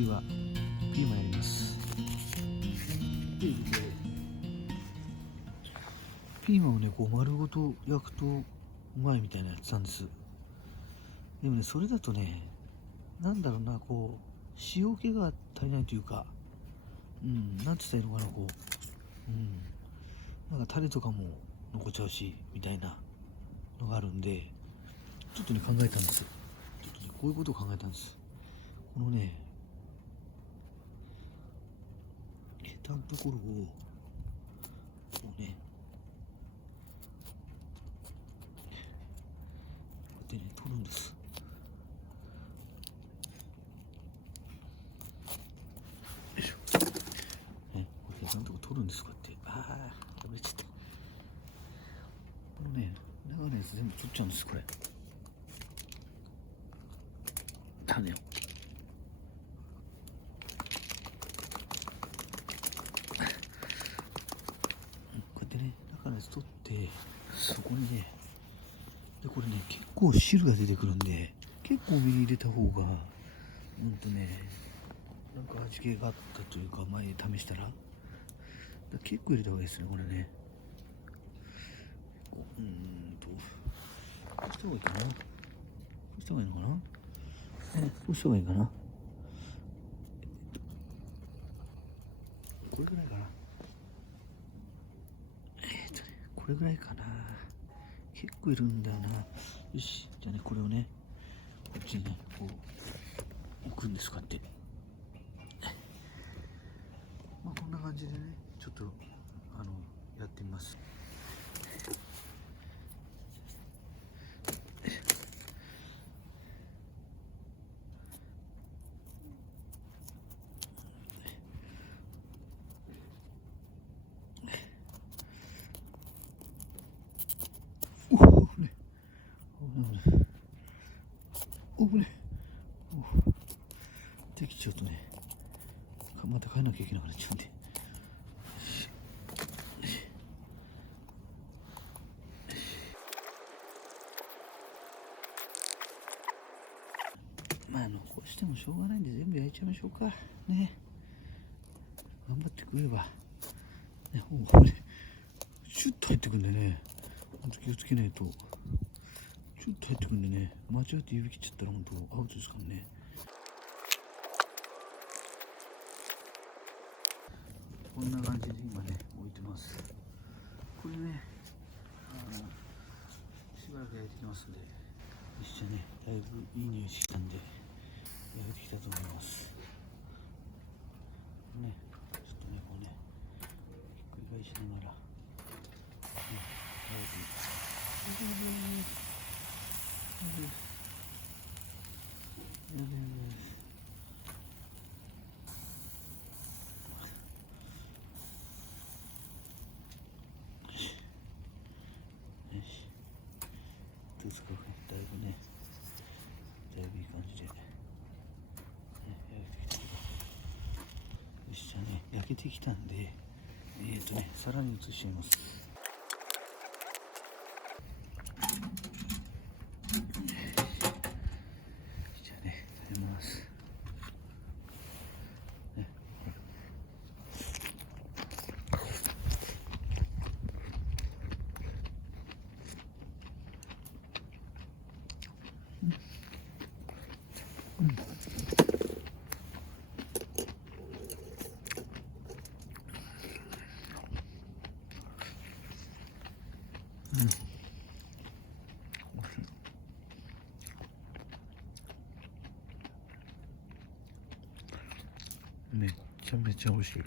次はピーマンやります。ピーマンをねこう丸ごと焼くとうまいみたいなやつなんです。でもねそれだとねなんだろうな、こう塩気が足りないというか、なんて言ったらいいのかな、こう、なんかタレとかも残っちゃうしみたいなのがあるんで、ちょっとね考えたんです。ちょっとねこういうことを考えたんです。このねヘタのところをこうねこうやってね取るんです。よいしょ。ね、これヘタのところ取るんです。こうやって、破れちゃった。このね長いやつ全部取っちゃうんです。これ種を。こうやってね中のやつ取って、そこにねでこれね結構汁が出てくるんで、結構身に入れた方がなんか味気があったというか、前試したら結構入れた方がいいですね。これねこうした方がいいかな。こうした方がいいのかな。こうした方がいいかな。これぐらいかな。これぐらいかな。結構いるんだよな。よし、じゃあねこれをねこっちにねこう置くんです。こうやってこんな感じでねちょっとやってみます。おおねおね敵ちょっとねまた変えなきゃいけなくなっちゃうんで、こうしてもしょうがないんで全部焼いちゃいましょうかね。頑張って食えばね。これシュッと入ってくんでね、ほんと気をつけないと。シュッと入ってくんでね、間違って指切っちゃったら本当アウトですからね。こんな感じで今ね置いてます。これねしばらく焼いてきますんで、一緒ねだいぶいい匂いしてきたんで焼いていきたいと思いますね。ちょっとねこうねひっくり返しながらね焼いていく。どうですか、だいぶね、だいぶいい感じで、ね、焼けてきたんで、皿に移しちゃいます。じゃあね、食べます。ね、めっちゃめちゃ美味しい。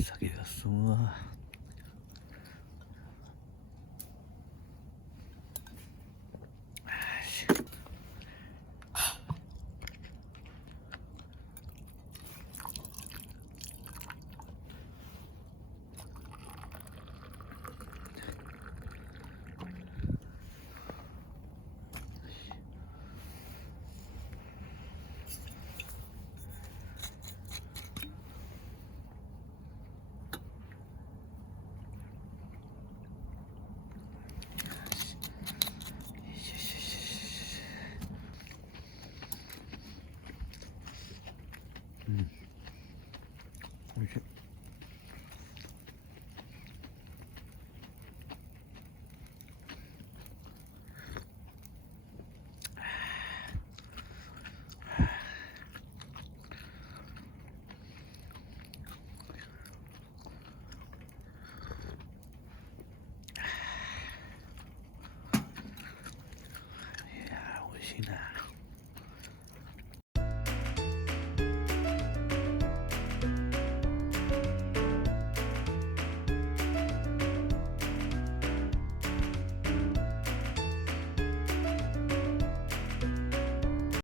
酒が進むわ。